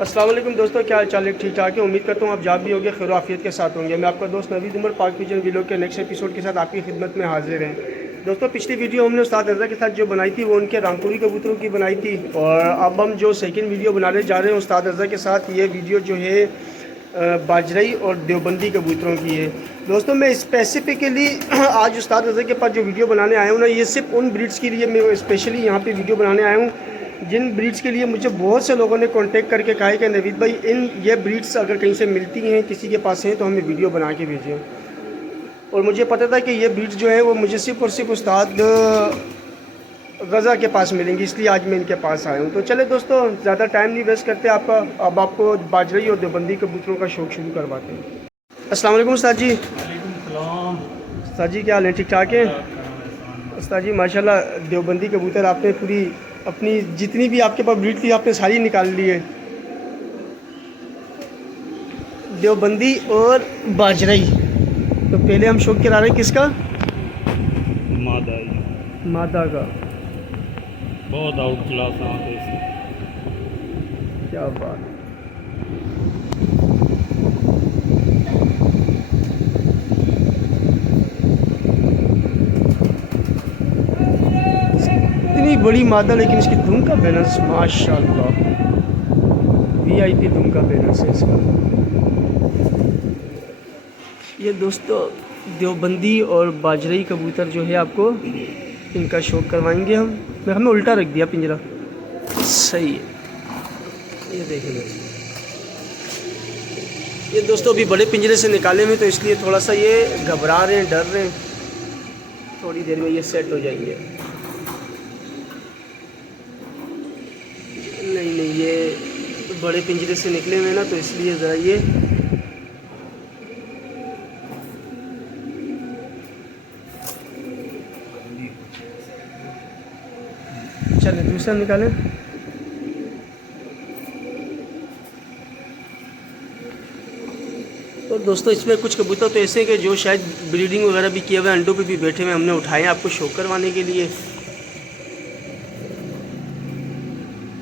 अस्सलाम वालेकुम दोस्तों, क्या हाल चाल है? ठीक ठाक है। उम्मीद करता हूँ आप जहाँ भी होंगे खैर आफियत के साथ होंगे। मैं आपका दोस्त नवीद उमर पाक पिजन वीडियो के नेक्स्ट एपिसोड के साथ आपकी खिदमत में हाजिर हैं। दोस्तों, पिछली वीडियो हमने उस्ताद रज़ा के साथ जो बनाई थी वो उनके रामपुरी कबूतरों की बनाई थी, और अब हम जो सेकंड वीडियो बनाने जा रहे हैं उस्ताद रज़ा के साथ, ये वीडियो जो है बाजरई और देवबंदी कबूतरों की है। दोस्तों, मैं स्पेसिफिकली आज उस्ताद रज़ा के पास जो वीडियो बनाने आया हूँ ना, ये सिर्फ उन ब्रीड्स के लिए मैं स्पेशली यहाँ पे वीडियो बनाने आया हूँ जिन ब्रीड्स के लिए मुझे बहुत से लोगों ने कांटेक्ट करके कहा है कि नवीद भाई ये ब्रीड्स अगर कहीं से मिलती हैं, किसी के पास हैं, तो हमें वीडियो बना के भेजें। और मुझे पता था कि ये ब्रीड्स जो है वो मुझे सिर्फ और सिर्फ उस्ताद रज़ा के पास मिलेंगी, इसलिए आज मैं इनके पास आया हूँ। तो चले दोस्तों, ज़्यादा टाइम नहीं वेस्ट करते आपका, अब आपको बाजरई और देवबंदी कबूतरों का शौक़ शुरू करवाते हैं। अस्सलाम वालेकुम उस्ताद जी। वालेकुम सलाम। उस्ताद जी क्या हाल है? ठीक ठाक है उस्ताद जी? माशाल्लाह देवबंदी कबूतर आपने पूरी अपनी जितनी भी आपके पास ब्रीड थी आपने सारी निकाल ली है। देवबंदी और बाजरई, तो पहले हम शौक़ करा रहे हैं किसका? मादा मादा का। बहुत आउट क्लास आँख है इसकी। क्या बात। इतनी बड़ी मादा, लेकिन इसकी धुन का बैलेंस माशाल्लाह वीआईपी धुन का बैलेंस है इसका। ये दोस्तों देवबंदी और बाजरई कबूतर जो है आपको इनका शौक़ करवाएंगे हम। हमें उल्टा रख दिया पिंजरा, सही है। ये देखें दोस्तों, ये दोस्तों अभी बड़े पिंजरे से निकाले हुए, तो इसलिए थोड़ा सा ये घबरा रहे हैं, डर रहे हैं। थोड़ी देर में ये सेट हो जाएंगे। नहीं, ये बड़े पिंजरे से निकले हुए ना, तो इसलिए ज़रा ये चले दूसरा निकालें। तो दोस्तों इसमें कुछ कबूतर तो ऐसे हैं कि जो शायद ब्रीडिंग वगैरह भी किए हुए, अंडों पे भी बैठे हुए, हमने उठाए आपको शौक़ करवाने के लिए,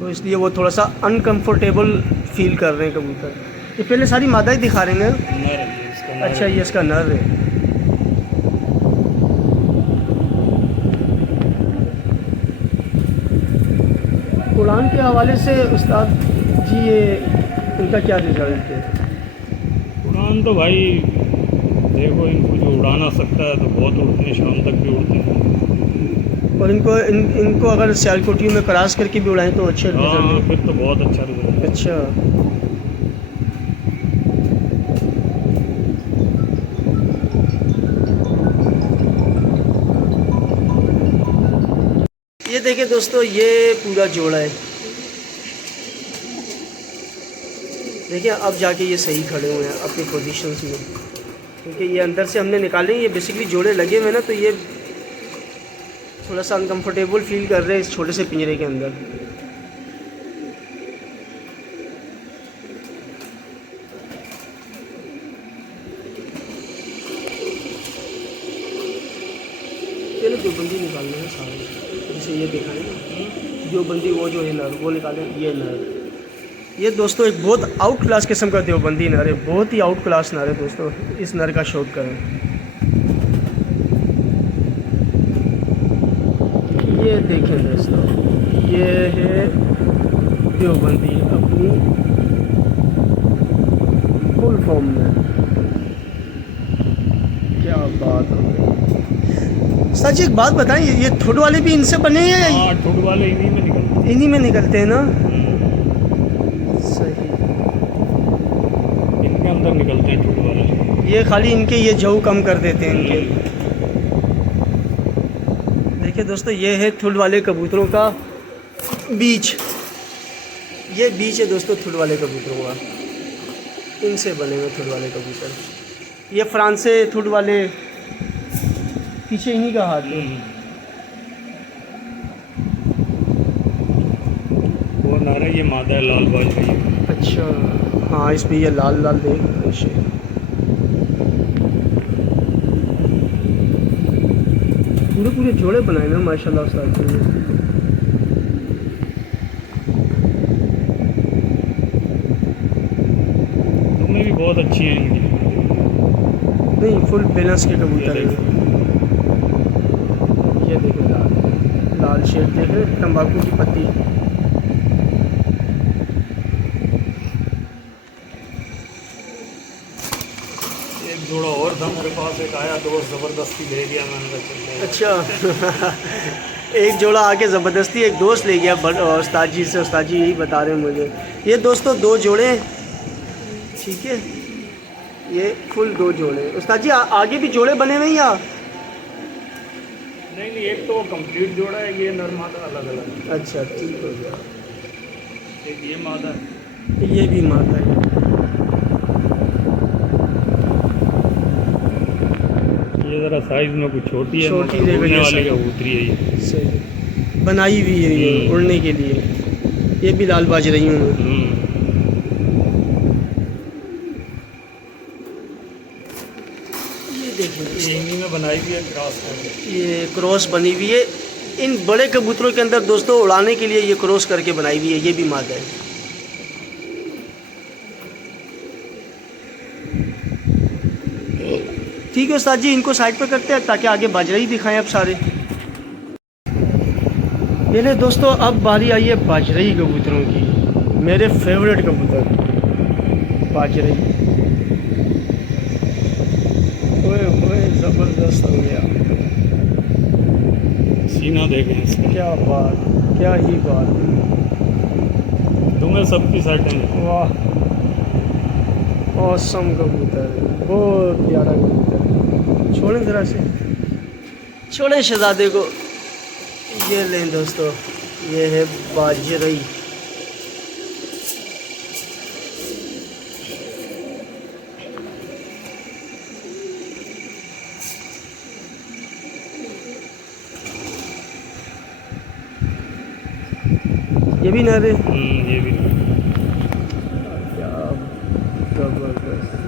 तो इसलिए वो थोड़ा सा अनकंफर्टेबल फील कर रहे हैं कबूतर। ये पहले सारी मादा ही दिखा रहे हैं ना? नर है इसका, नर अच्छा, है। ये इसका नर है। उड़ान के हवाले से उस्ताद जी ये इनका क्या रिजल्ट है? उड़ान तो भाई देखो, इनको जो उड़ाना सकता है तो बहुत उड़ते हैं, शाम तक भी उड़ते हैं। और इनको अगर सियालकोटियों में क्रॉस करके भी उड़ाएं तो अच्छे रिजल्ट हाँ, है। फिर तो बहुत अच्छा रिजल्ट है। अच्छा, ये देखिए दोस्तों, ये पूरा जोड़ा है। देखिए अब जाके ये सही खड़े हुए हैं अपनी पोजीशंस में, क्योंकि ये अंदर से हमने निकाले, ये बेसिकली जोड़े लगे हुए हैं ना, तो ये थोड़ा सा अनकंफर्टेबल फील कर रहे हैं इस छोटे से पिंजरे के अंदर। चलो देवबंदी निकालना है सारे, जैसे ये देखा है ना देवबंदी, वो जो है नर वो निकाले, ये नर। ये दोस्तों एक बहुत आउट क्लास किस्म का देवबंदी नर है, बहुत ही आउट क्लास नर है दोस्तों। इस नर का शौक़ करें। ये देखें दोस्तों, ये है देवबंदी अपनी फुल फॉर्म में। क्या बात है सच। एक बात बताएं, ये ठुड वाले भी इनसे बने हैं? हाँ, ठुड वाले इन्हीं में निकलते हैं। इन्हीं में निकलते हैं ना? सही, इनके अंदर निकलते हैं ठुड वाले। ये खाली इनके ये जऊ कम कर देते हैं इनके। देखिए दोस्तों, ये है ठुड वाले कबूतरों का बीच। ये बीच है दोस्तों ठुड वाले कबूतरों का, इनसे बने हुए ठुड वाले कबूतर। ये फ्रांस से ठुड वाले पीछे इन्हीं का हाथ है। वो नर है, ये मादा है, लाल बाजरी। अच्छा, हाँ इसमें ये लाल लाल देख रेशे। पूरे पूरे जोड़े बनाए ना माशाल्लाह उस्ताद जी। बहुत अच्छी हैं इनकी। नहीं, फुल बैलेंस के कबूतर ये है। ये देखो लाल लाल शेड देख रहे हैं, तंबाकू की पत्ती। एक जोड़ा और था मेरे पास, एक आया दोस्त ज़बरदस्ती ले गया, मैंने कहा चल ले। अच्छा एक जोड़ा आके ज़बरदस्ती एक दोस्त ले गया उस्ताद जी से। उस्ताद जी यही बता रहे हैं मुझे। ये दोस्तों 2 जोड़े हैं, ठीक है, ये फुल 2 जोड़े। उस्ताद जी आगे भी जोड़े बने हुए हैं या? नहीं नहीं, एक तो कंप्लीट जोड़ा है, ये नर मादा अलग अलग है। अच्छा ठीक हो गया। एक ये मादा है। ये भी मादा है। ये ज़रा साइज़ में कुछ छोटी है, छोटी मगर है, उड़ने ये वाली साइज़। कबूतरी है ये। सही बनाई हुई है ये उड़ने के लिए। ये भी लाल बाज रही हूँ। ये देखें, ये इन्हीं में बनाई भी है क्रॉस करके। ये क्रॉस बनी हुई है। इन बड़े कबूतरों के अंदर दोस्तों उड़ाने के लिए ये क्रॉस करके बनाई हुई है। ये भी मादा है। ठीक है उस्ताद जी, इनको साइड पे करते हैं ताकि आगे बाजरा ही दिखाएं अब सारे। ये ले दोस्तों, अब बारी आई है बाजरई कबूतरों की। मेरे फेवरेट कबूतर बाजरई। ओए ओए ज़बरदस्त हो गया। सीना देखें इसका, क्या बात, क्या ही बात। तुम्हें सबकी सेटिंग। वाह, ऑसम कबूतर, बहुत प्यारा कबूतर। छोड़ें ज़रा से, छोड़ें शहजादे को। ये लें दोस्तों, ये है बाजरई। ये भी नर है। ये भी क्या जबरदस्त।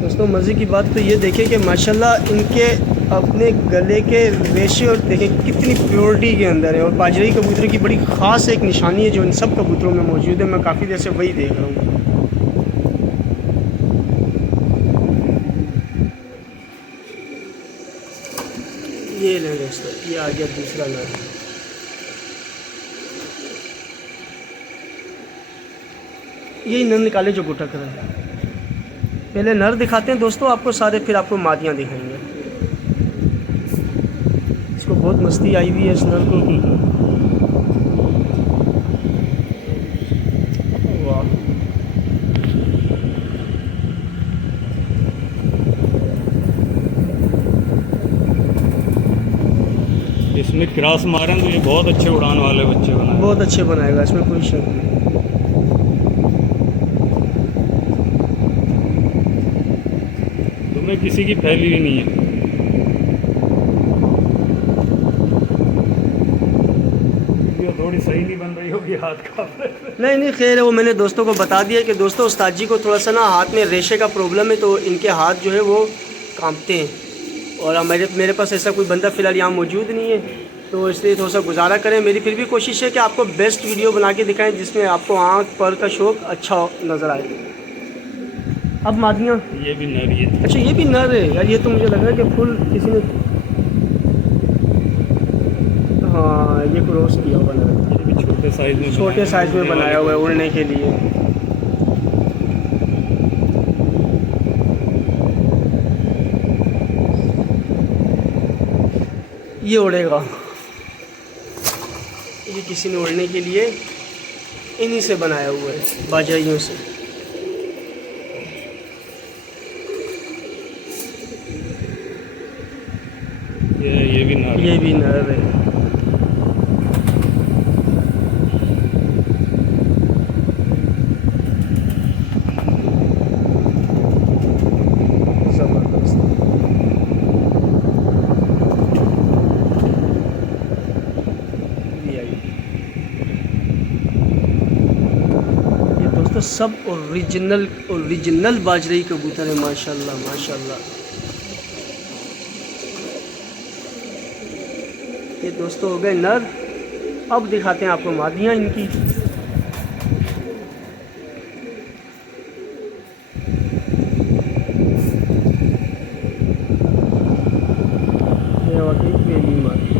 दोस्तों मज़े की बात तो ये देखें कि माशाल्लाह इनके अपने गले के रेशे और देखें कितनी प्योरिटी के अंदर है। और बाजरी कबूतर की बड़ी ख़ास एक निशानी है जो इन सब कबूतरों में मौजूद है। मैं काफ़ी देर से वही देख रहा हूँ। ये लें दोस्तों, ये आ गया दूसरा नर। यही नर निकाले जो गुटक रहे हैं। पहले नर दिखाते हैं दोस्तों आपको सारे, फिर आपको मादियाँ दिखाएंगे। इसको बहुत मस्ती आई हुई है इस नर को। वाह, इसमें क्रॉस मारें तो ये बहुत अच्छे उड़ान वाले बच्चे बनाए। बहुत अच्छे बनाएगा, इसमें कोई शक नहीं। तुम्हें किसी की फैली भी नहीं है। ये थोड़ी सही नहीं बन रही होगी हाथ का। नहीं नहीं, खैर है, वो मैंने दोस्तों को बता दिया कि दोस्तों उस्ताद जी को थोड़ा सा ना हाथ में रेशे का प्रॉब्लम है, तो इनके हाथ जो है वो कांपते हैं। और मेरे पास ऐसा कोई बंदा फ़िलहाल यहाँ मौजूद नहीं है, तो इसलिए थोड़ा सा गुजारा करें। मेरी फिर भी कोशिश है कि आपको बेस्ट वीडियो बना के दिखाएं जिसमें आपको आँख पर का शौक अच्छा नज़र आए। अब मादियाँ, ये भी नर है। अच्छा ये भी नर है यार। ये तो मुझे लग रहा है कि फुल किसी ने, हाँ ये क्रॉस किया हुआ नर। ये भी छोटे साइज में, छोटे साइज़ में बनाया हुआ है उड़ने के लिए। ये उड़ेगा, ये किसी ने उड़ने के लिए इन्हीं से बनाया हुआ है, बाजरियों से। ये भी नर। ये भी नर है। जबरदस्त। ये दोस्तों सब ओरिजिनल बाजरी कबूतर है। माशाल्लाह माशाल्लाह। ये दोस्तों हो गए नर। अब दिखाते हैं आपको मादियाँ इनकी। ये वाकई पहली मादी।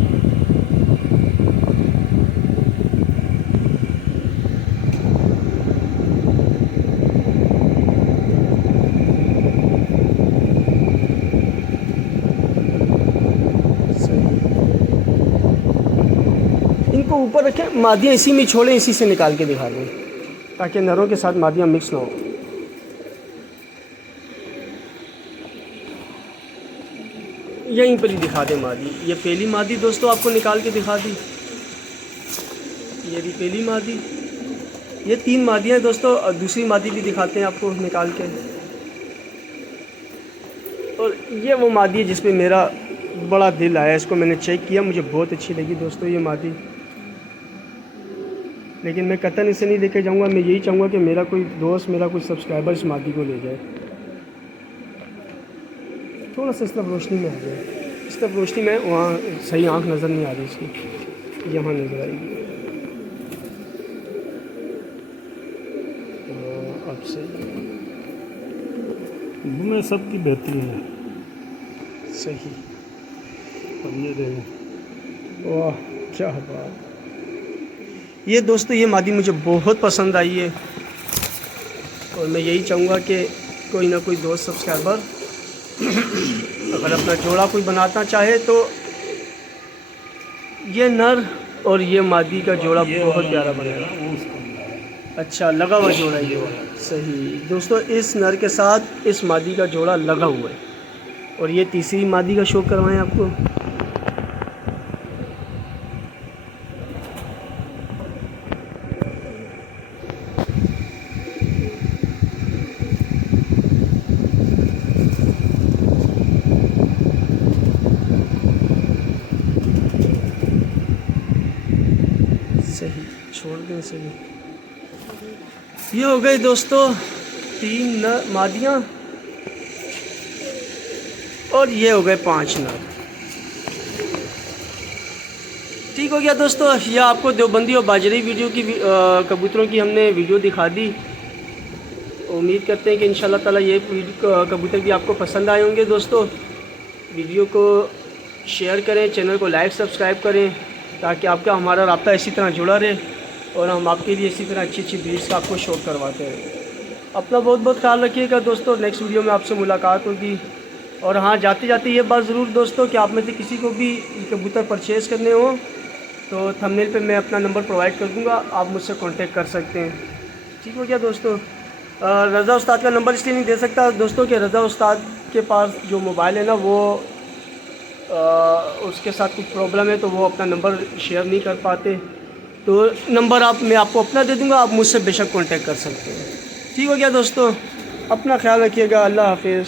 इनको ऊपर रखें, मादियाँ इसी में छोड़ें, इसी से निकाल के दिखा दें ताकि नरों के साथ मादियाँ मिक्स ना हो। यहीं पर ही दिखा दें मादी। ये पहली मादी दोस्तों आपको निकाल के दिखा दी। ये भी पहली मादी। ये 3 मादियाँ दोस्तों, और दूसरी मादी भी दिखाते हैं आपको निकाल के। और ये वो मादी है जिस पे मेरा बड़ा दिल आया। इसको मैंने चेक किया, मुझे बहुत अच्छी लगी दोस्तों ये मादी। लेकिन मैं कतन इसे नहीं लेके जाऊंगा। मैं यही चाहूँगा कि मेरा कोई दोस्त, मेरा कोई सब्सक्राइबर इस मादी को ले जाए। थोड़ा सा इस तरफ रोशनी में आ जाए। इस तरफ रोशनी में, वहाँ सही आँख नज़र नहीं आ रही इसकी, यहाँ नज़र आएगी। अब सही में सबकी बेहतरी है। सही। अब ये देखो, वाह क्या बात। ये दोस्तों ये मादी मुझे बहुत पसंद आई है। और मैं यही चाहूँगा कि कोई ना कोई दोस्त सब्सक्राइबर अगर अपना जोड़ा कोई बनाना चाहे तो ये नर और ये मादी का जोड़ा बहुत प्यारा बनेगा। अच्छा, लगा हुआ जोड़ा ये वाला। सही दोस्तों, इस नर के साथ इस मादी का जोड़ा लगा हुआ है। और ये तीसरी मादी का शो करवाएं आपको। सही, छोड़ दें सही। ये हो गए दोस्तों 3 मादियाँ और ये हो गए 5 नर। ठीक हो गया दोस्तों। ये आपको देवबंदी और बाजरी वीडियो की कबूतरों की हमने वीडियो दिखा दी। उम्मीद करते हैं कि इंशाल्लाह ताला ये कबूतर भी आपको पसंद आए होंगे दोस्तों। वीडियो को शेयर करें, चैनल को लाइक सब्सक्राइब करें ताकि आपका हमारा राब्ता इसी तरह जुड़ा रहे और हम आपके लिए इसी तरह अच्छी अच्छी ब्रीड्स का आपको शो करवाते हैं। अपना बहुत बहुत ख्याल रखिएगा दोस्तों। नेक्स्ट वीडियो में आपसे मुलाकात होगी। और हाँ, जाते जाते ये बात ज़रूर दोस्तों कि आप में से किसी को भी कबूतर परचेज़ करने हो तो थंबनेल पे मैं अपना नंबर प्रोवाइड कर दूँगा, आप मुझसे कांटेक्ट कर सकते हैं। ठीक हो गया दोस्तों। रज़ा उस्ताद का नंबर इसलिए नहीं दे सकता दोस्तों कि रज़ा उस्ताद के पास जो मोबाइल है ना वो उसके साथ कुछ प्रॉब्लम है तो वो अपना नंबर शेयर नहीं कर पाते। तो नंबर मैं आपको अपना दे दूंगा, आप मुझसे बेशक कांटेक्ट कर सकते हैं। ठीक हो गया दोस्तों, अपना ख्याल रखिएगा। अल्लाह हाफिज़।